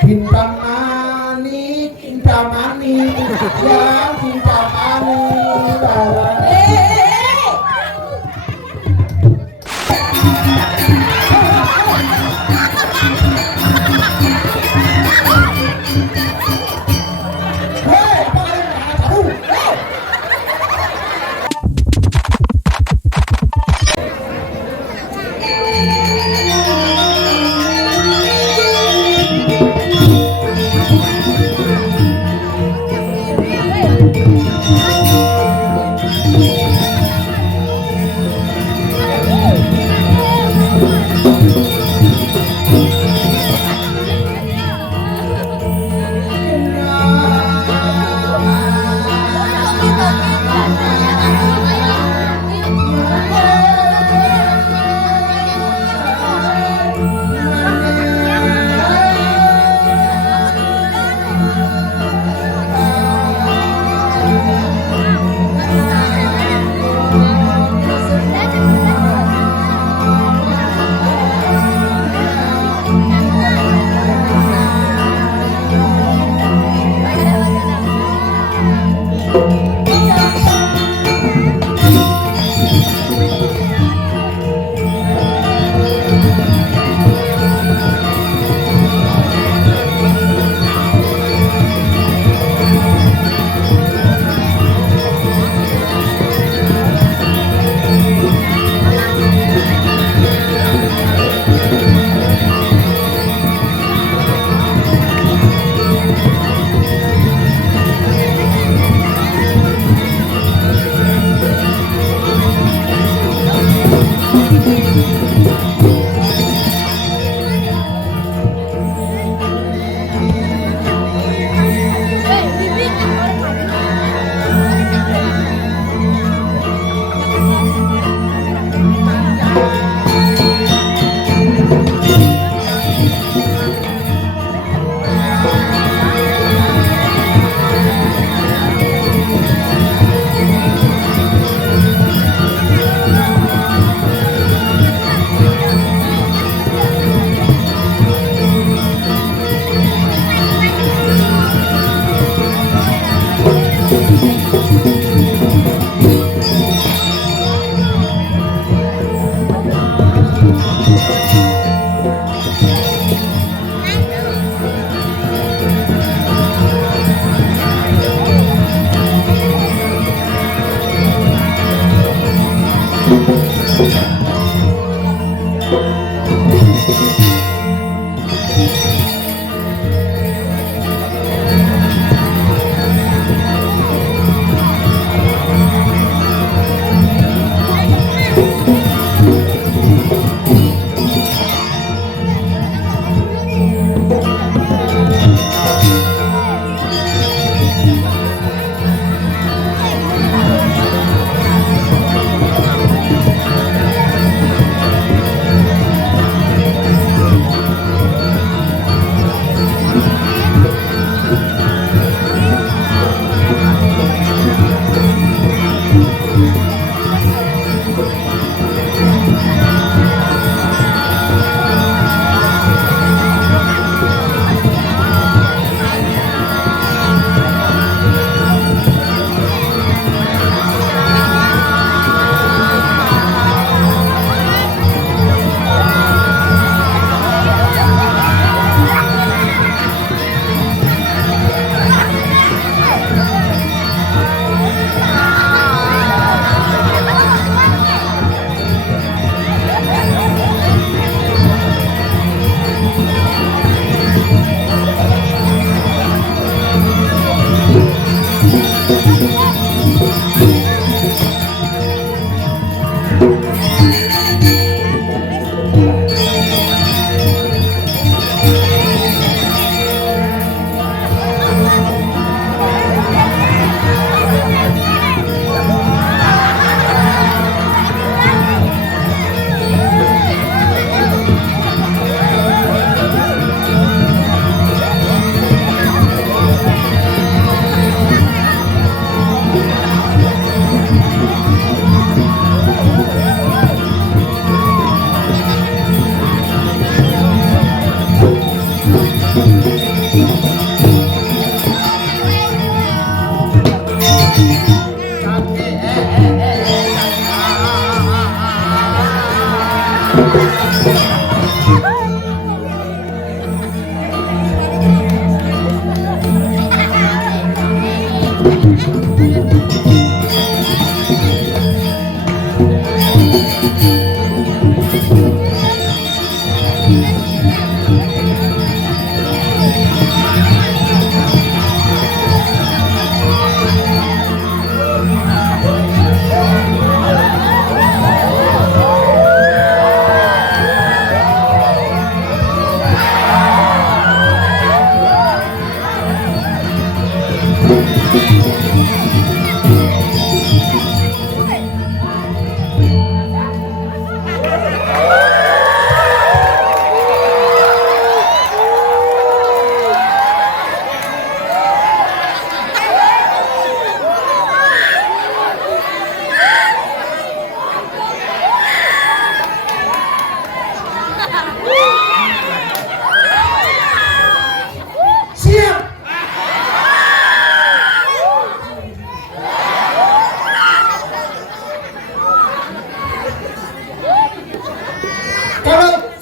Cinta mani, cinta mani, ya cinta mani.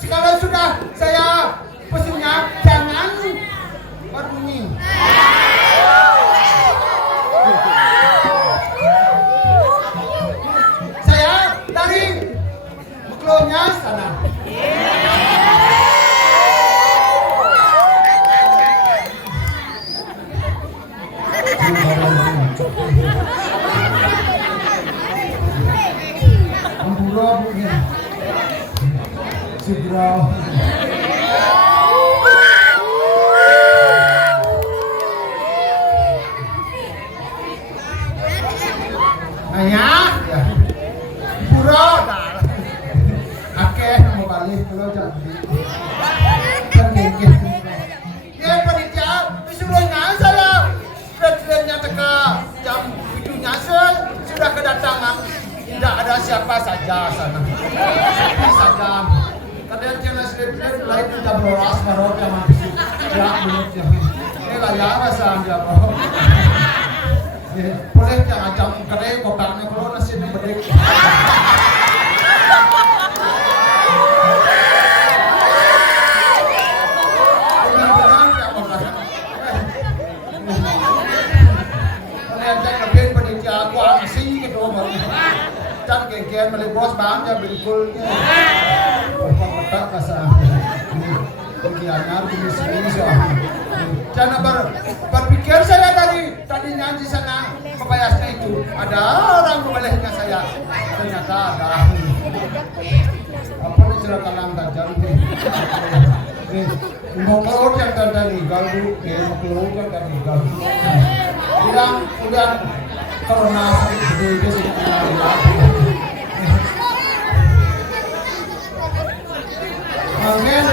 Kalau sudah saya pesennya jangan berbunyi. Saya dari Beklonya sana. Segera. Ayah, ya. Pura dah. Akeh mau balik kalau jadi. Kan gini. Ya panitia disuruhnya saya. Presiden teka jam 7-nya sudah kedatangan. Tidak ada siapa saja sana. Sepi saja. Kadang jangan selip-selip lain itu jam 12 baru jam habis. Ya menurutnya. Ini layak rasa dia bro. Boleh jangan jam kedai kotaknya kalau nasi ini bedek. Benar-benar ya kotak. Kalian jangan lebih penitia aku nasi gitu baru. Jangan geng-geng beli bos bahannya bilkulnya. Kotak rasa. Kegiatan di sini soal. Jangan berpikir saya tadi nyanyi sana kebayasnya itu ada orang kebayasnya saya ternyata ada apa nih cerita kalang tajam nih mau keluar yang dari galdu mau keluar yang dari galdu udah corona gede itu sih mungkin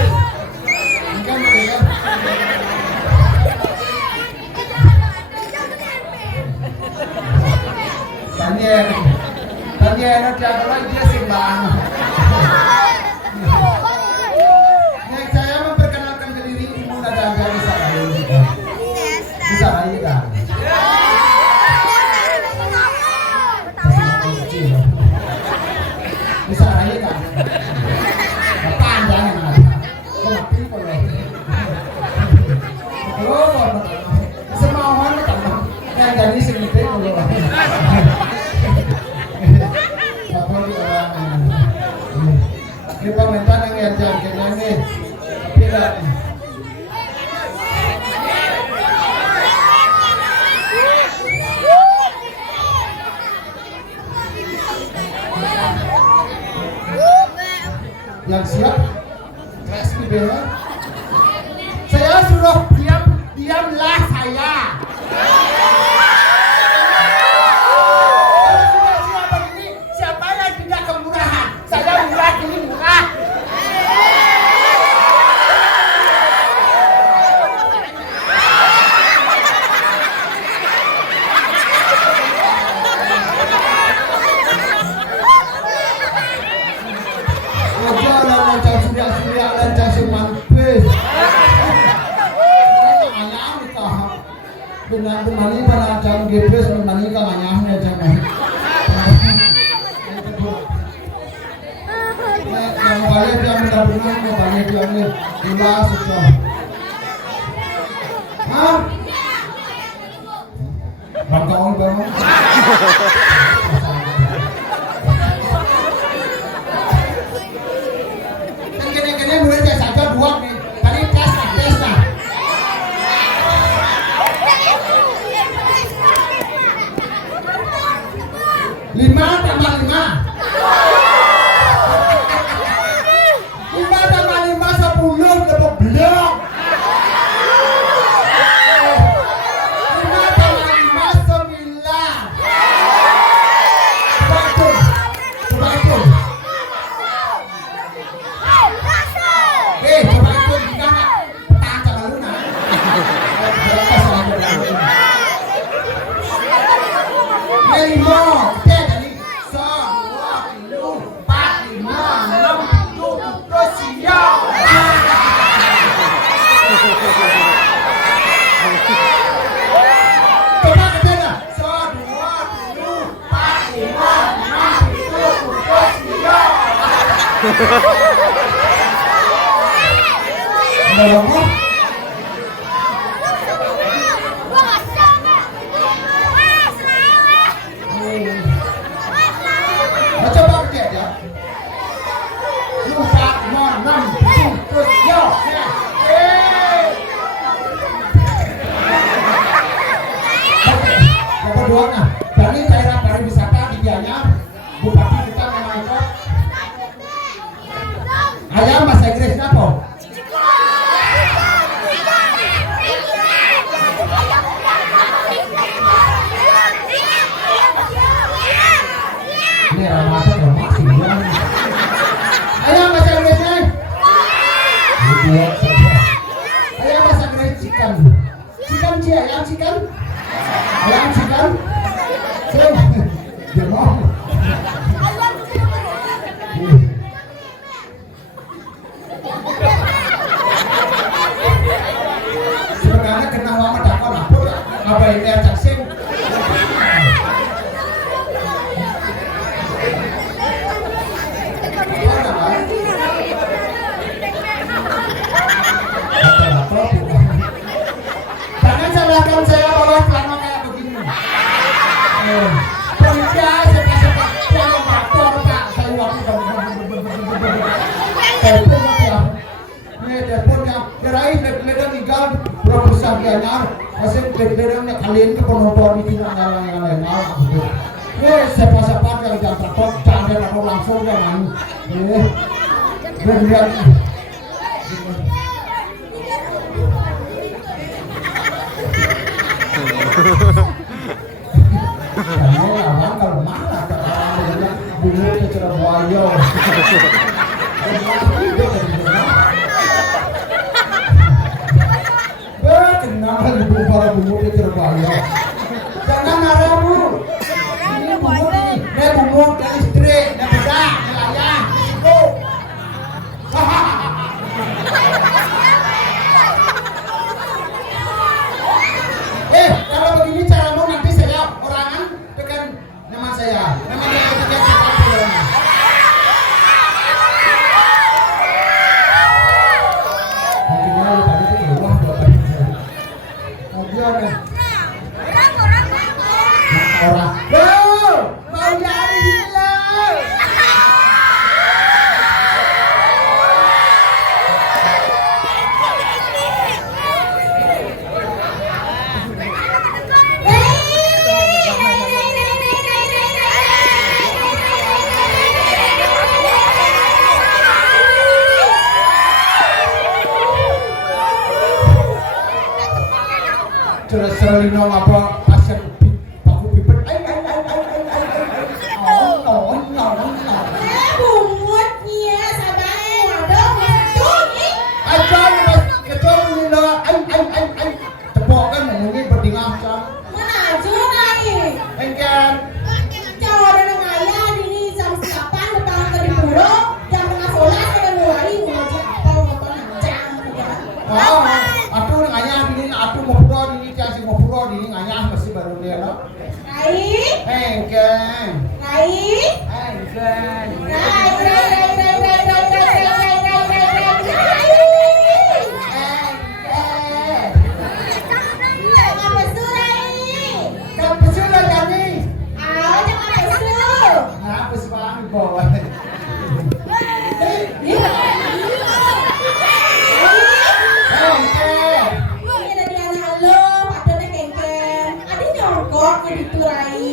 Daniel nanti ada lagi dia simbang. Saya memperkenalkan ke diri Ibu Nada dari Saraya. Di Saraya kan. Di Saraya kan. Apaan jangan ada. Kenapa kalau? Oh, semua orang betul. Yang jadi segitu kalau. Ini pemerintahan yang ngerjain nih, tidak. Yang siap, tes bela. Saya suruh diamlah saya. Benani pada acara gepres benani ka nganyahnya jangan. Yang balik yang minta benar, yang balik yang ini gula suka. Hah? Bangkawan banget. Kene mulai saya saja dua nih. Tadi tes lah. 5 tambah 5. 5 tambah 5 10 tepuk belok. 5 tambah 5 9. Coba hitung. Coba hitung jika petang sama lu nah. Berapa salah Lima. Nah, dari daerah pariwisata di Gianyar, Bupati kita memang ikut. Ayam bahasa Inggris apa? Ini Ramadan masih ya. Ayam bahasa Inggrisnya? Ayam bahasa Inggris chicken. Chicken sih ayam chicken. Ayam chicken. Dia mau. Sebenarnya kena lama dapat apa ini ajak sing. Jangan salahkan saya bawa celana kayak begini. Kalian ke penonton ini tidak lain-lain siapa-siapa yang jangan takut jangan takut langsung jangan berlihat kamu lawan kalau mana bunyi ke Surabaya kenapa ibu para bunyi ke Surabaya jangan marah bu ini bunyi nih bunyi ke istri nih bedah nelayan ibu kalau begini caramu nanti saya orangan tekan nama saya namanya ketika orang mau jadi gila terus serino apa pasien paku pipet bumutnya sabar dong tepok kan ngomongin berdingah kan mana aja nih engkan cowok dan ngaya ini jam 8 datang ke Dipuro jam 11 saya mulai ngaji apa nonton ancang aku nganya ini ini aku mau pura ini kasih mau pura ini ngayah masih baru dia lo. Rai. Engken. Rai. Engken. Rai. Jangan pesu, Rai. Kau pesan lah jadi. Aw, jangan pesu. Nah, pesan bang bawah. Ini dari anak lo, padahal kengken. Adi nyongkok gitu, Rai.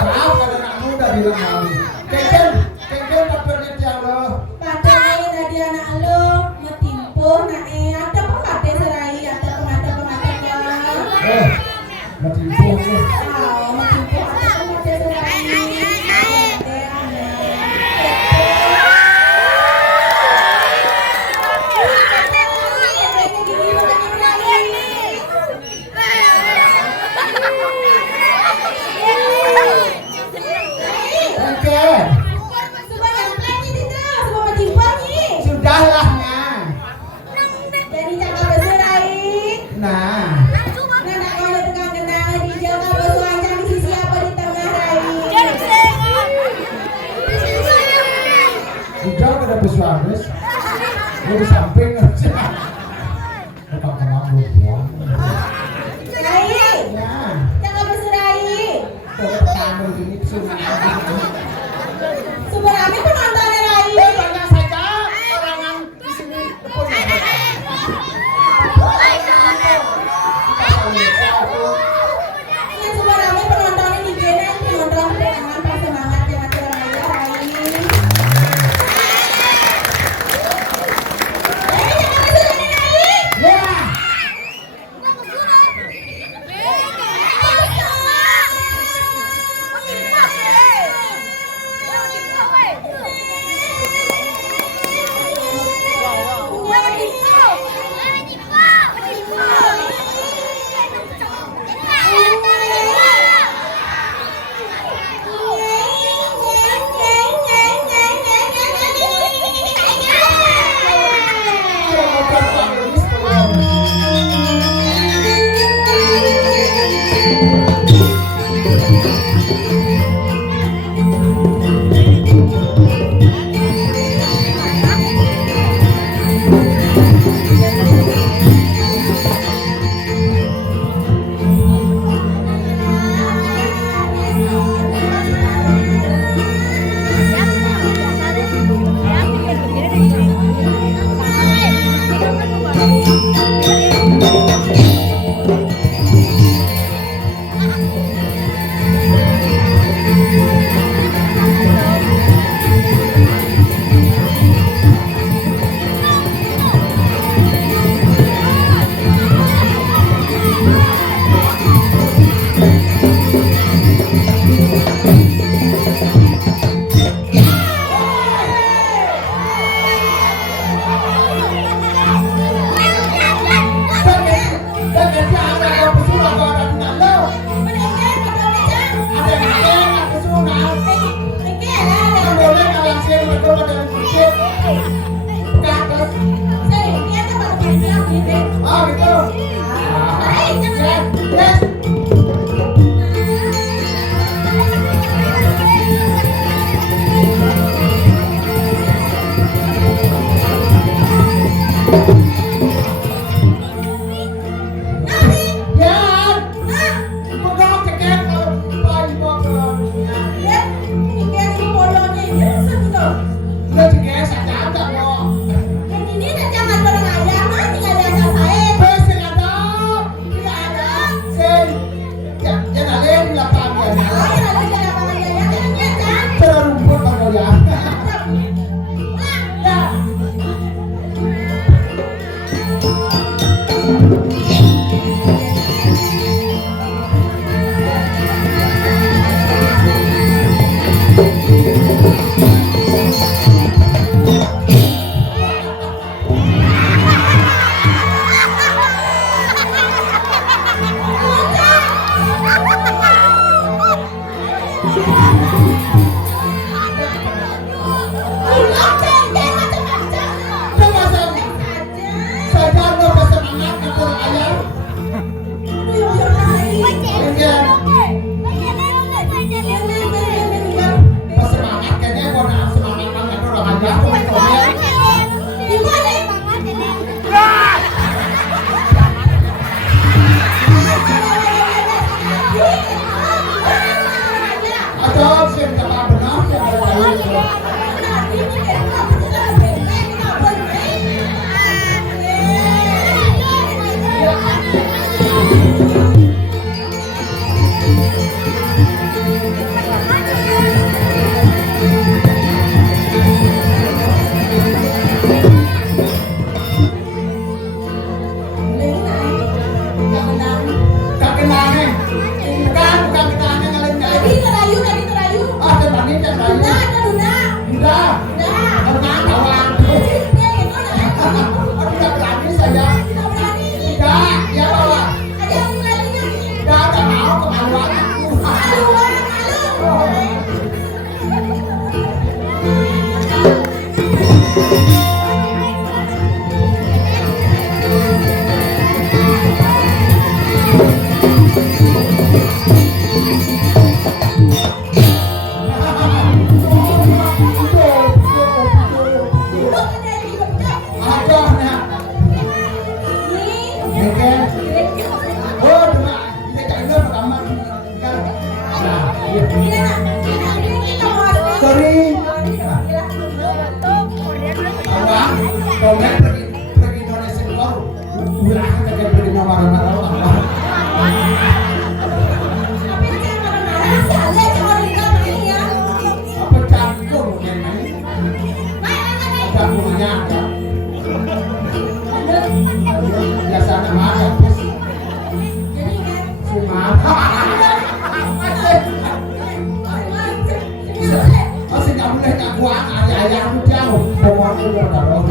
Maaf kalau anak muda bilang mami. Kengken papanya tiang lo. Padahal dari anak lo, metimpur, ada pengadil serai, ada pengadil ya. Mati ibu. Aw, metimpur, ada pengadil serai. Engken. Semua yang lain ini tuh, semua metimpur nih. Sudahlah nah. Jadi cakap berserai. Nah. Nah, kalau dengan kenal di jaga bersuancang di sisi apa di tengah Rai. Sudah pada pesuanes. Gue di samping aja. Bapak kenal lu buang. Rai, Ya. cakap berserai. Pertama gini sudah. Sumber kami penonton Rai. Banyak saja orangan di sini. Ini sumber kami penonton ini gini penonton dengan pas semangat yang ada Rai. Cakap berserai Rai. Ya. biasa anak makan terus Jadi kan cuma Semalam. masih nggak boleh nggak kuat ayah aku jauh pokoknya udah taruh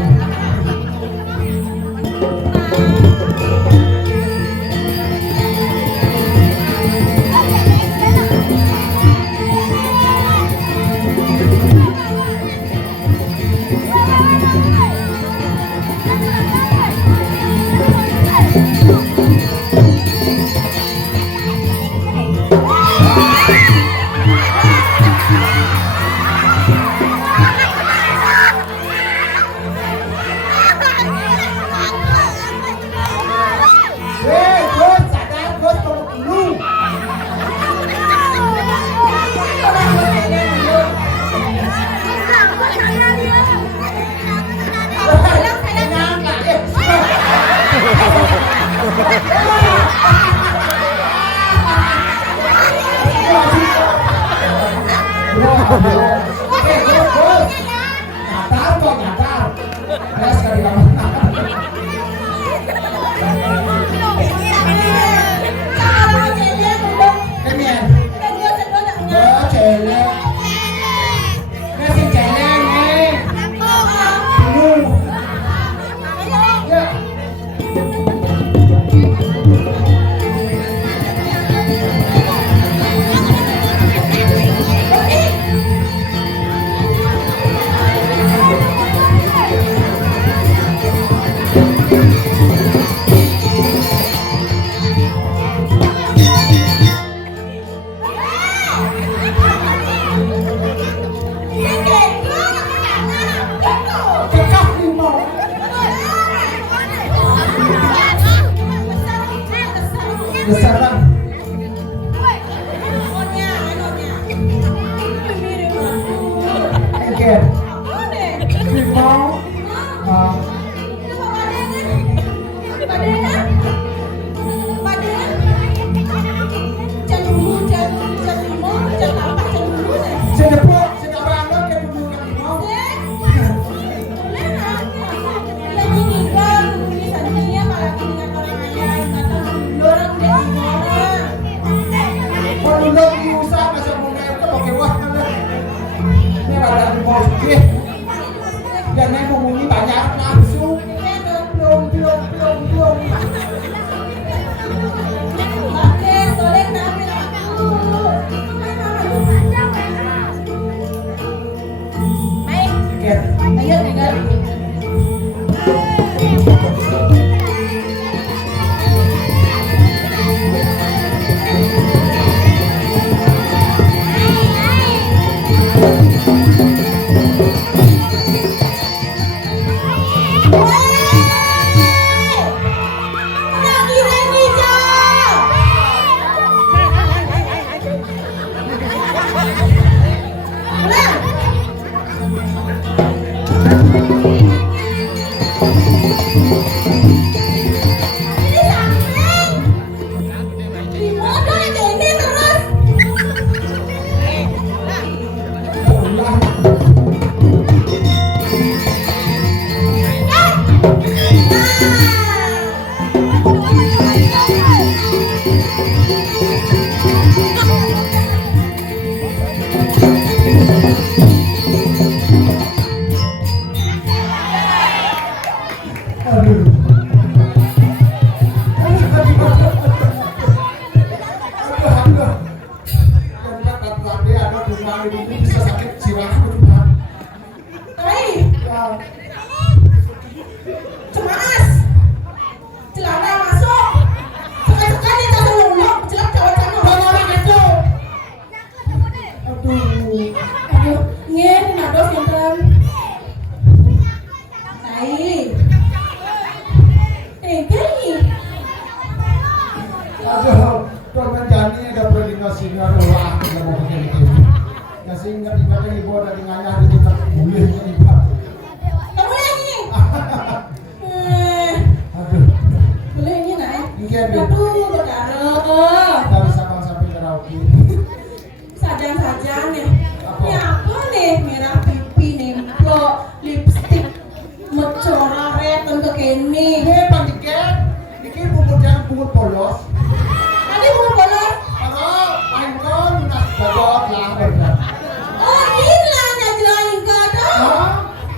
Gus, sadar Gus, kamu dulu. Nyatar kok, nyatar. Beres kali kamu. Kemian. Oh, celek. Nasi celek nih. Dulu. Ya. Kekah limau. Besaran. Ken. Limau. Sedepok, sekarang ke dulu kan limau. Kalau lagi usaha masa muda itu pakai wah ini ada limau sedih. Jangan ngomongin banyak langsung. Belum. Ken. Ayo, tinggal. Bisa sakit jiwa Cemas. Celana masuk. Sekali-sekali tak seluluk, jelek cowok-cowok. orang itu. Aduh, ngen, nados sinten. Nai. Gini. Aduh, Tuan Jani ada berdikasi ngaruh nggak mau pakai itu. Ya sehingga tinggalnya ibu ada di nganyah di kita boleh ibu. Kamu lagi. Aduh, Boleh ini nak? Iya, Bu. Aduh, berdarah. dari Sabang sampai Merauke. Sajang-sajang nih. Ini apa nih? Merah pipi nempel, lipstick, mecora reten ke kene. Ini pantiket. bolos. Tadi bukan bolos. Kalau main kon nak bajot lah benar. Oh, gila nyajain kau tuh. Hah?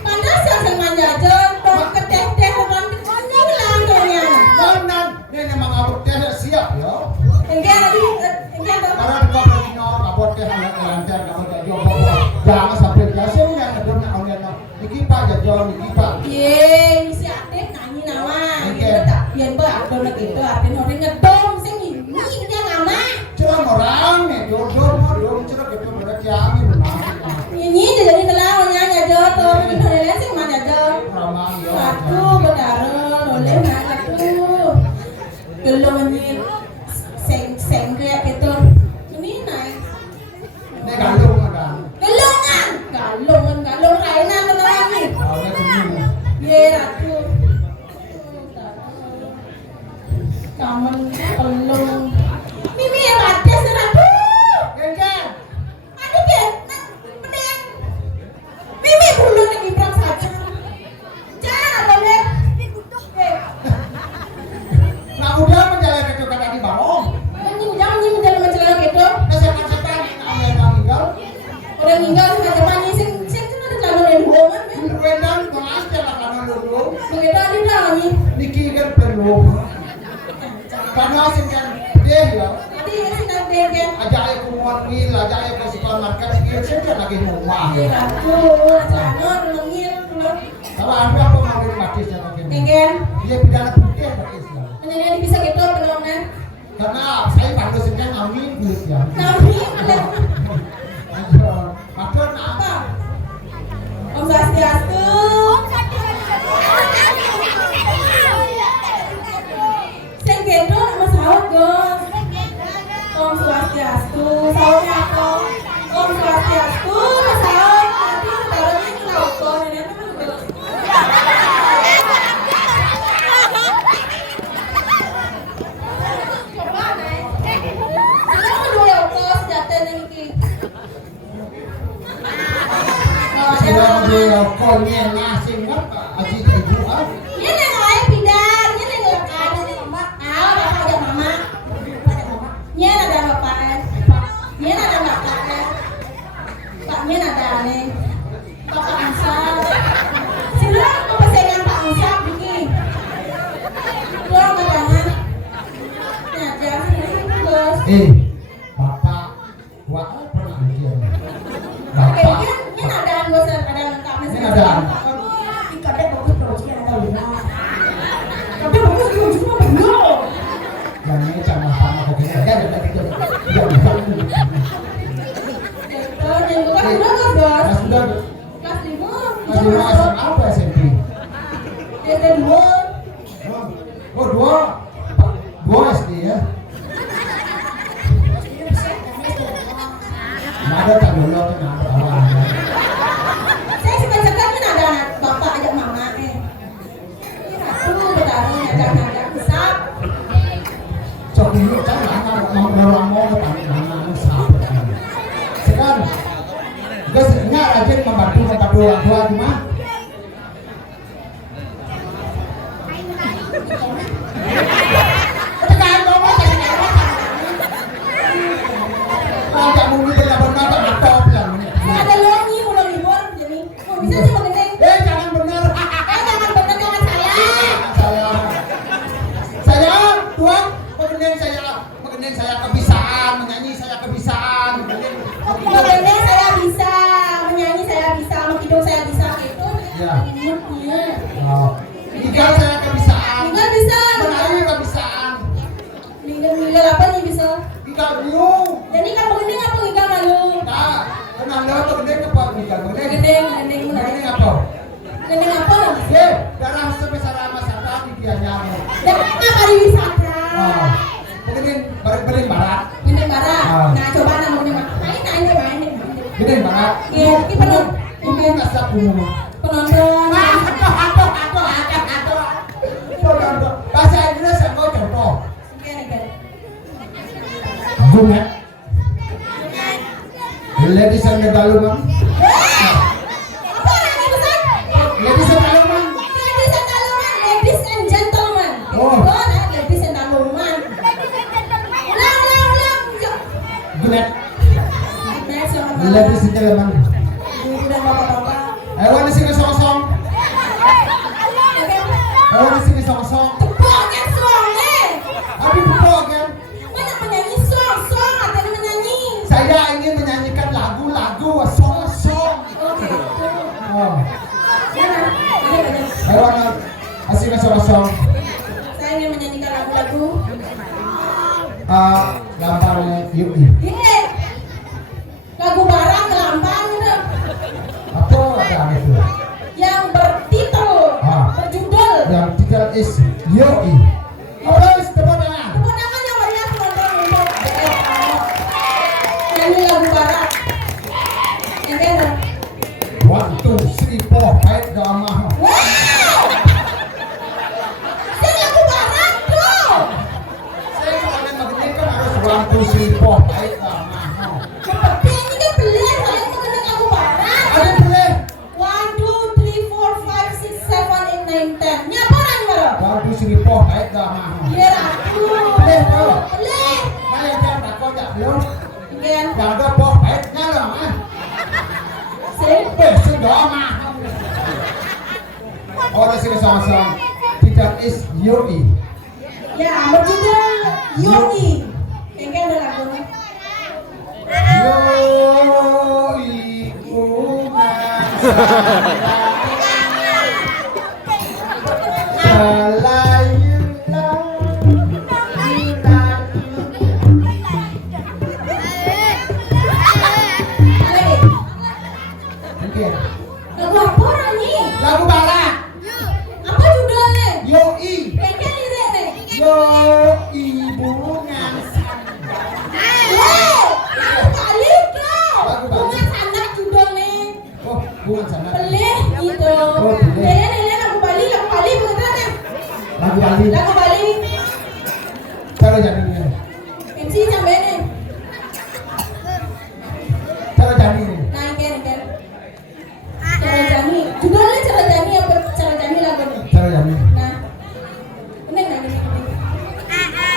Pantas yang manjajan, dong keteh-teh orang hilang kayaknya. Konan, ini memang abot teh siap ya. Enggak tuh. Karena di kau pergi nol abot teh hanya lancar kamu tak jawab. Jangan sampai biasa yang ada nak online. Niki pak jajan niki pak. Ye, si Atif nyanyi nama. Kita tak biar beraktor lagi itu artinya orang ngedom sing ini dia nama. Curang orang nih, jodor mau dong curang itu berarti amin benar. Nyanyi jadi kelang nyanyi aja tuh. Kita lihat sing mana aja. Ramang ya. Satu bedaran oleh nak satu. Belum nyanyi seng kayak gitu. Ini naik. Ini galung kan. Galungan kainan beneran nih. Oh, ini begini. Ye ratu. Kamen pelung. Mimi yang ada seratu. Genggen. Aduh ya, pedang. Mimi bulu lagi perang saja. Jangan boleh. Nah udah menjalan ke kata di barong. Jangan menjalan menjalan gitu. Kesepan-sepan ini yang meninggal. Orang meninggal sama depan ini sing ada kalau yang bohongan. Wendan kelas jalan karena dulu. Begitu ada lagi. Niki kan perlu. Karena sing kan dia ya. Tadi yang sing ada kan. Ajak kumuan mil, ajak ke supermarket mil, saya lagi rumah. Ye ratu, jangan lengir. Kalau anda apa mau mati sama gini? Kengen. Dia pidana putih pakai Islam. Menyanyi bisa gitu pelongnya. Karena saya pandu sekian amin duit ya. Nabi ada Maksud apa? apa? Om Swastiastu. Sing gitu nama sahut Gus. Om Swastiastu. Sahutnya apa? Om Swastiastu sahut. Tapi sekarang ini laut kok nenek teman Gus. Coba nih. Aku dua kos jatuh nih ki. Sudah dia kolnya nasi apa? Aji ibu ah. Ini yang lain pindah, ini yang lekat. Ah, bapak ada mama. Ini ada bapak. Ini ada bapak. Paknya ada nih. Bapak Ansap. Sini aku pesengan Pak Ansap ini. Tuh katanya. Nah, jangan sini bos. Bapak, gua pernah aja. Oke, Bapak, ini ada bos ada lengkapnya. Ini ada. Ikatnya bagus terusnya ada lima. Tapi bagus terusnya benar. yang ini sama-sama kopi aja ada gitu. Ya bisa. Oh, dan bukan bagus bos. Mas sudah Kelas 5. masih mau SMA apa SMP? SD 2. Oh, dua SD ya. Nggak ada tak dulu tuh nggak ada awal. Saya sekarang kan ada anak bapak ajak mama Satu bertani ada besar. Cok dulu kan mau mau petani mana sahabat. Sekarang guys nggak rajin membantu orang tua cuma. Ada longi udah libur jadi bisa sih mengenai. Jangan benar. Jangan bener jangan Saya tuang mengenai saya kebisaan, menyanyi saya kebisaan, Mengenai saya bisa menyanyi saya bisa menghidung saya bisa gitu. Ya. Iya. Tinggal saya kebisaan, Tinggal bisa. menari kebisaan, Minggal apa nih bisa? tinggal dulu. Jadi kamu ini apa tinggal malu? Tak, kenal lewat tuh gede apa tinggal gede? Gendeng Gede apa? Gendeng apa? Darah sebesar masyarakat di Gianyar. Jangan pariwisata. Mungkin balik barat. Gendeng barat. Ah. Nah coba namanya main. Gede barat. Iya, ini penuh. Ini kasar umum. Penonton. Bahasa Inggris saya mau contoh. Oke. Zoom ya. Ladies and gentlemen. Apa namanya besar? Ladies and gentlemen. Ladies and gentlemen. Oh. Ladies and gentlemen. net. Net sama Lihat di sini teman. ibu dan bapak-bapak. Hewan di sini song-song. Hewan di sini song-song. Tepoknya soalnya. Abi pupuk kan? Banyak penyanyi song, ada menyanyi. Saya ingin menyanyikan lagu-lagu song-song. Oh gitu. Oh. Iya. Hewan asing song-song. Saya ingin menyanyikan lagu-lagu. Gambarnya yuk. Iya. Lagu barang gelambang gitu. Apa ada itu? Yang bertitel, berjudul. Yang tiga is Yoi. Terus tepuk tangan. Tepuk tangan yang meriah penonton untuk nyanyi lagu barat. Yang kena. 1, 2, 3, 4, 5, drama. Wow! Ini lagu barat tuh. Saya soalnya begini kan harus 1, 2, 3, 4, 5, drama. Seperti ini kan belir kalian mengenai lagu barat. Ada boleh? 1, 2, 3, 4, 5, 6, 7, 8, 9, 10. Ini apa nanya baru? 1, 2, 3, 4, 5, drama. Biar aku. Belir tuh. Belir. Mana yang jangan takut tak belum? Kan? Yang ada 4, 5 nya dong. Sip. Besok drama. Orang sini sama-sama. Tidak is Yoi. Ya, berjudul Yoi. Yang kena lagunya. Yoi bunga Lagu apa nyanyi? lagu barat Apa judulnya? Yoi Yang kena liriknya. Yoi bunga Balik tuh. Lagu balik. Bunga sanak judulnya. oh bunga sana Pelih gitu. Oh, pelih. Nenek lagu Bali bukan kan? lagu Bali Lagu Bali. cara jadinya MC sampai nih. cara jadinya Nah, kan. Cara Jani. Judulnya Cara Jani apa Cara Jani lagunya? cara jadinya Nah. Ini nyanyi.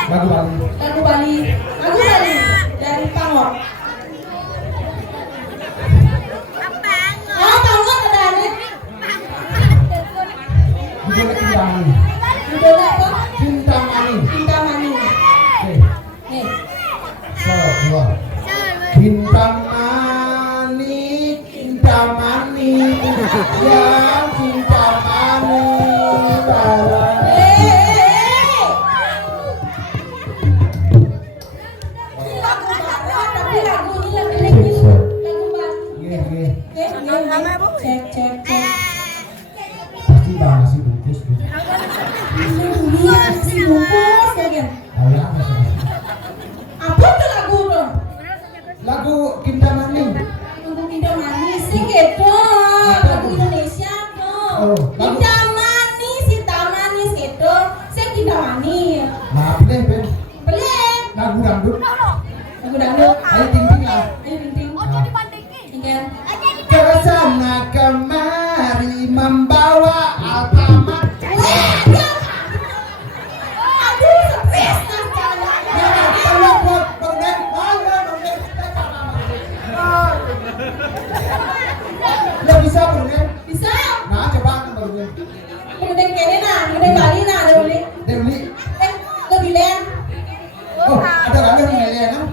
lagu Bali Lagu Bali. Lagu Bali dari Pangor. Ah, Pangor ada nih. judulnya Kintamani Judulnya apa? Kintamani Kintamani. oke Nih. so dua Kintamani Kintamani yang Kintamani barang Ini lagu barat tapi lagunya lagu barat. Gini, gini. Cek. Pasti bahasa bungkus gitu. Ini dunia si bungkus bagian. Ayah, masalah. Apa tuh lagu tuh? Lagu Kintamani Lagu Kinda Manis sih gitu. Lagu Indonesia tuh. Oh, lagu- Kinda Manis, Sinta Manis gitu. Saya Kinda Manis. maaf deh Ben Beli. lagu dangdut Lagu dangdut. ayo ting-ting lah Ayo ting-ting. Tinggal. kesana kemari membawa Alfamart Aduh, stres kan. tolong buat Bang Den. Nggak bisa Bang Den. Bisa. Nah coba Bang Den. Kemudian kayaknya nah, kemudian Bali nah ada beli. Dewi. Lebih len. Oh ada lagi yang ngelih kan?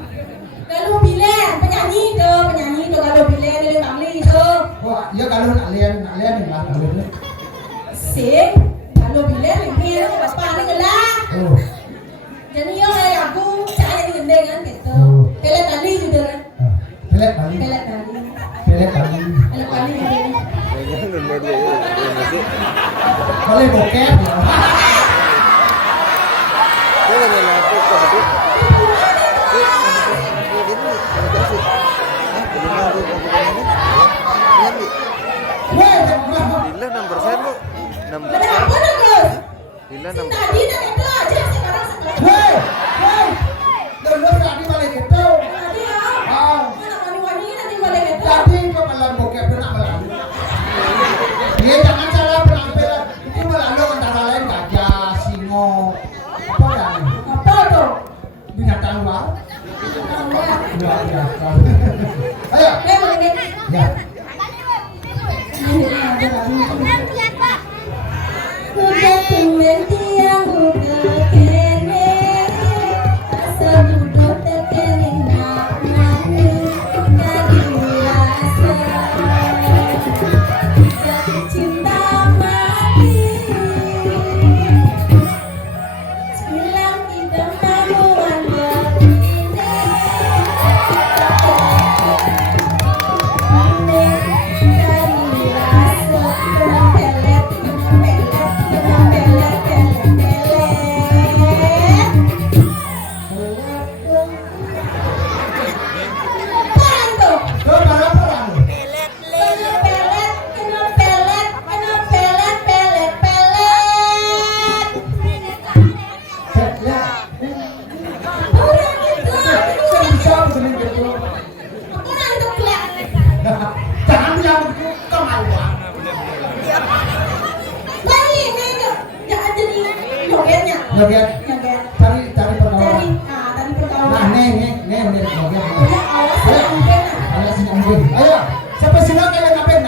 Lalu bilen penyanyi tuh kalau bilen dari Bali itu. Oh iya kalau nak lian yang lah kalau ini. Sing kalau bilen ini bapak ini ngelah. Oh Jadi yo kayak aku cara di gendeng kan gitu. Pelet tali gitu kan. pelet Bali. Pelet tali. Pelet Bali. Pelet tali gitu. Boleh bokep ya. Weh, Lila 6%, Bu. Ada apa nih Gus? Lila Si 6%. tadi dan itu aja sekarang. weh, weh. Dan lo tadi balik gitu. Tadi ya. Ah, Mana wangi-wangi nanti balik itu. tadi kok malam bokep benak malam. Dia jangan salah penampilan. Itu malah lo antara lain gajah, singo, apa dan? Apa tuh? binatang luar. Luar. Luar biasa. Ayo. Ya. Udah tumben tiang udah kene, asal duduk tekene nak mati, jadi rasa jatuh cinta mati. Bilang kita mau andal ini, dari rasa pelet, Jangan bilang begitu, kau mau ya? Joget. Cari perkawanan. Nah, nih, joget. Ayo, sini ambil. Ayo, siapa sini kalian ngapain?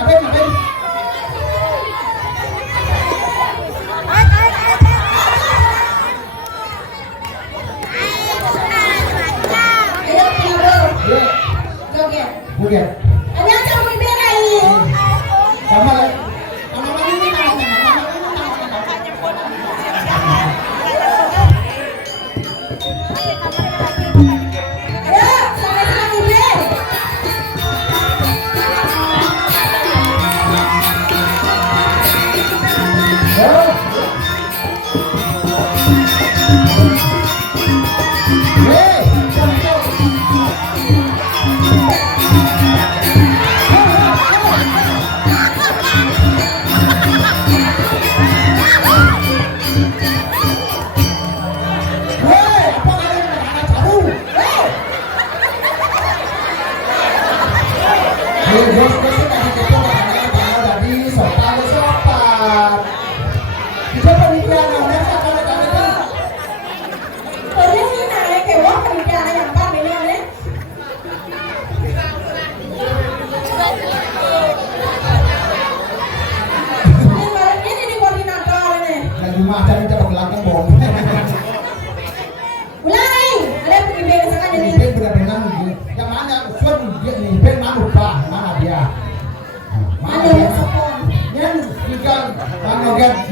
Joget. Sama lagi.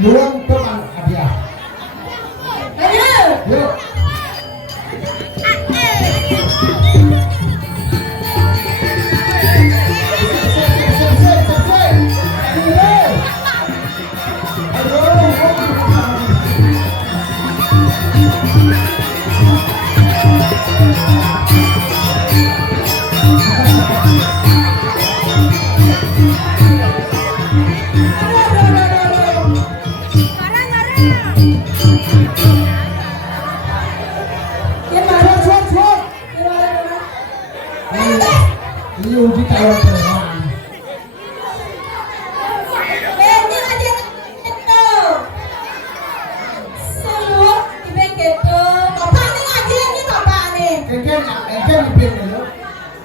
Belum teman hadiah. Yuk. Ini uji tahun teman. Ini aja itu. Semua ibe gitu. Bapak nih ngaji ini bapak nih. Kengken ibin dulu.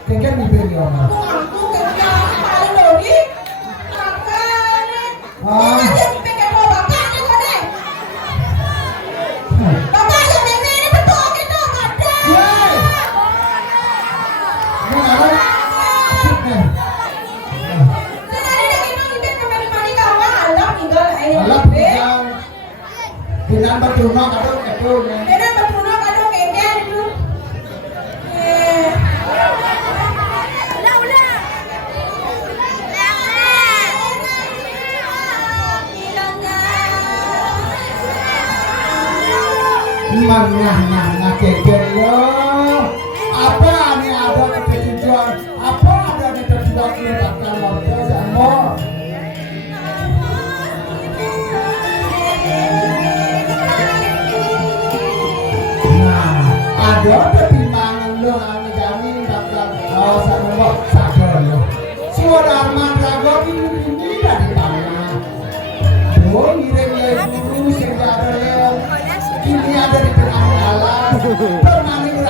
Kengken ibin ya orang. Aku kenyang paling lagi. Bapak nih. Ini aja ibe gitu bapak nih kok nih. Bapak yang meme ini betul gitu ada. Ini apa? Alah pisang. Binan bertuna kadang kedul. Binan bertuna kadang kengken itu. Mana kengken lo. Apa nih ada ketujuan? Apa ada ketujuan mendapatkan warga sama? Ada pertimbangan lo ane kami bakal kawasan nombor sadar lo. Suara Arman Rago ini dari mana? Oh, ngirim guru sejarah yang ini ada di tengah alam. Permainan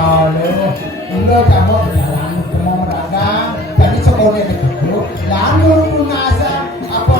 Lo kamu jalan, kamu meragam, jadi sekolah itu. Lalu nasa apa